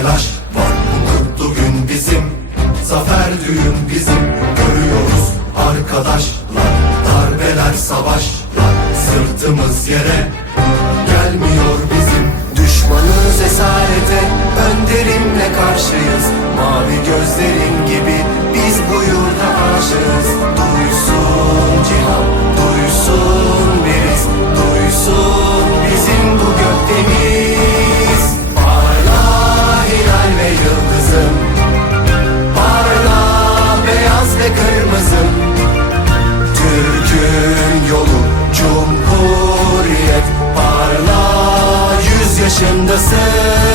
telaş var. Bu gün bizim Zafer düğün bizim. Görüyoruz arkadaşlar Darbeler savaşlar. Sırtımız yere Gelmiyor bizim. Düşmanız esarete Önderimle karşıyız. Yaşındasın